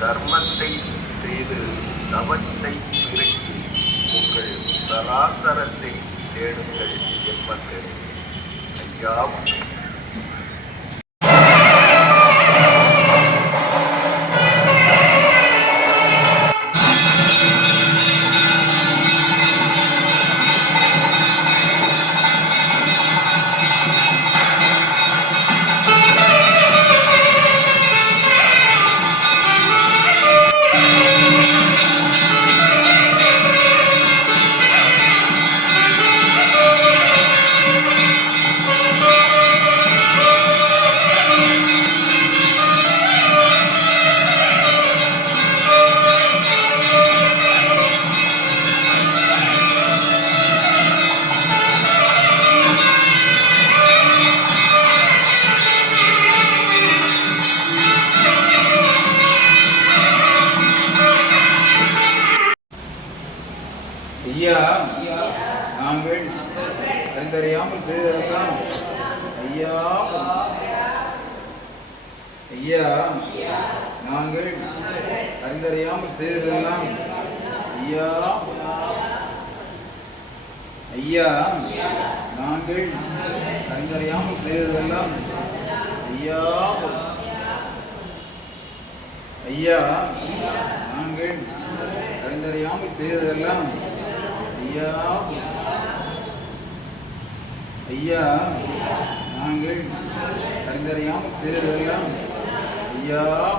தர்மத்தை செய்து தவத்தை பிறக்கி உங்கள் சராசரத்தை தேடுங்கள் என்பது ஐயாவும் அறிந்தறியாமல் ஐயா. ஐயா நாங்கள் அறிந்தறியாமல் செய்ததெல்லாம். ஐயா. ஐயா நாங்கள் கலைந்தறியாமல் செய்ததெல்லாம். ஐயா. ஐயா நாங்கள் கலைந்தறியாமல் செய்ததெல்லாம். ஐயா.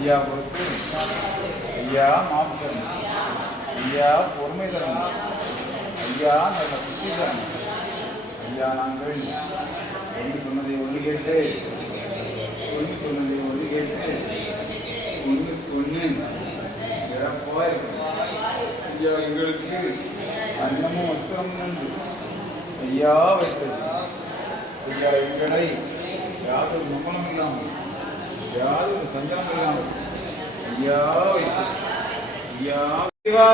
ஐயா பொறுத்து. ஐயா மாப்பு ஐயா பொறுமை ஐயா நல்ல புத்திதரன் ஐயா நாங்கள் ஒன்று சொன்னதை ஒன்று கேட்டு ஒன்று சொன்னதை ஒன்று கேட்டு ஒன்று ஒன்று சிறப்பாக இருக்கும் ஐயா எங்களுக்கு அன்னமும் வஸ்திரமும் உண்டு. ஐயா வைத்தது ஐயா எங்களை யாரும் நம்பனம் இல்லாமல் யாரும் சஞ்சலம் இல்லாமல் ஐயா வைத்தது ஐயா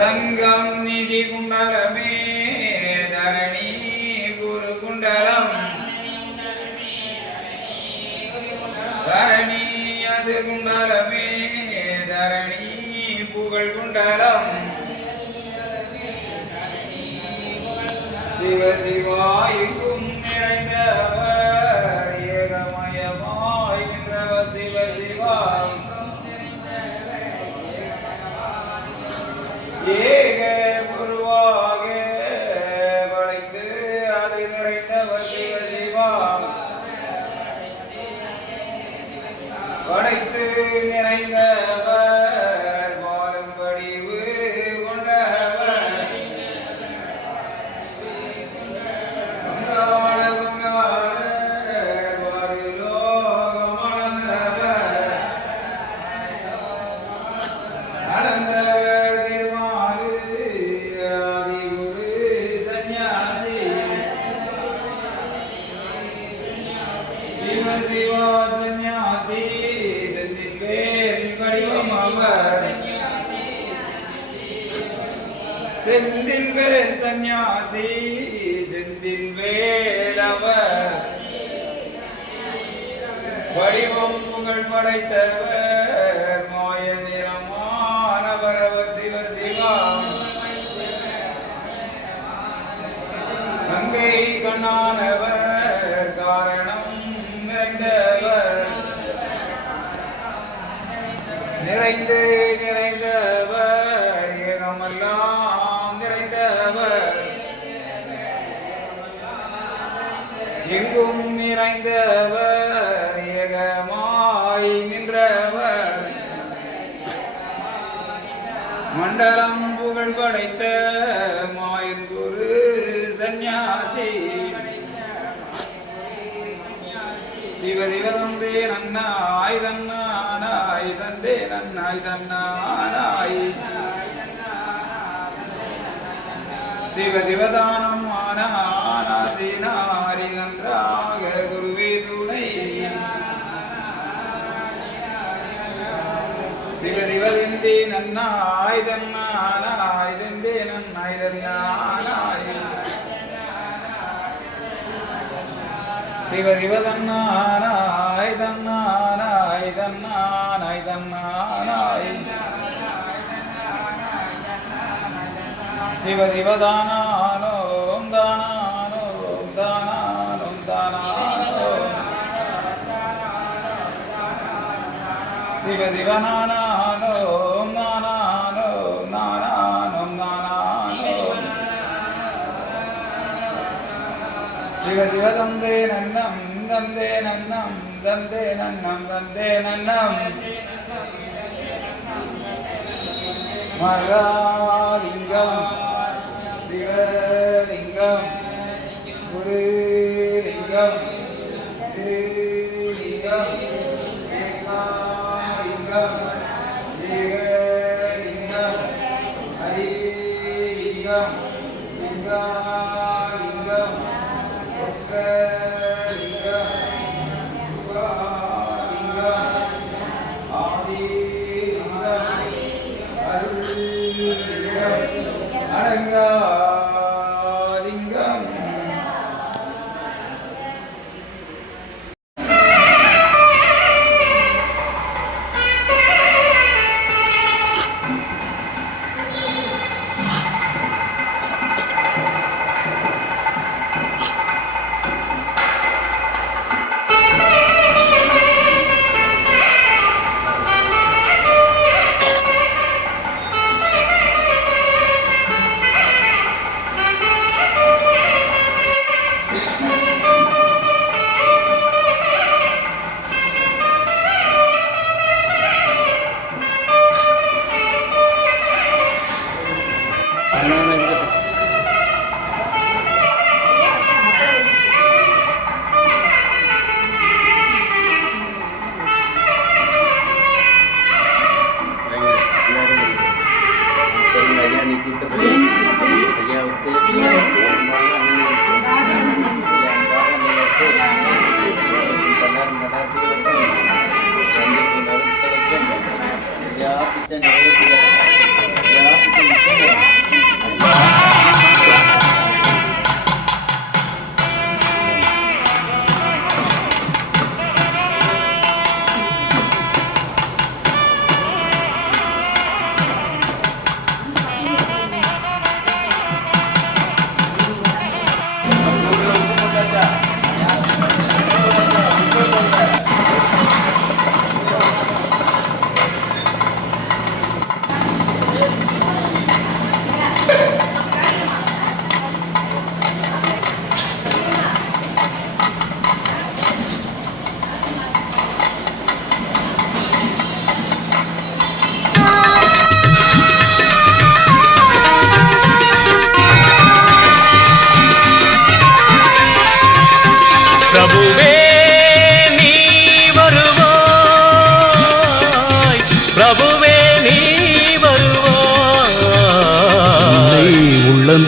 சங்கம் நிதி குண்டலமே தரணி குரு குண்டலம். தரணி அது குண்டலமே தரணி புகழ் குண்டலம். சிவ சிவாயு செந்தில் வேல் சந்நியாசி செந்தில் வேலவர் வடிவம் புகழ் படைத்தவர் மாய நிறமானவர் அவர் சிவ சிவா. கங்கை கண்ணானவர் காரணம் நிறைந்தவர். நிறைந்து நிறைந்தவர் நிறைந்தவர் ஏகமாய் நின்றவர். மண்டலம் புகழ் படைத்த மாயின் குரு சந்நியாசி. சிவதிவதந்தே நன்னாய் தன்னானாய் தந்தே நன்னாய் தன்னானாய். சிவசிவதானம் ஆனா ஆனா சீனா சிவதிவதந்தே நன்னாய் தன்னானாய் தந்தே நன்னாய் தன்னானாய் சிவ சிவ தன்னானாய் தன்னானாய் தன்னானாய் தன்னானாய் சிவ சிவ தானானோம் தானானோம் தானானோம் தானானோம் சிவ சிவ நானானோம் சிவ சிவ தந்தே நன்னம் தந்தே நன்னம் தந்தே நன்னம் தந்தே நன்னம். மகாலிங்கம் சிவலிங்கம் குருலிங்கம் திருலிங்கம்.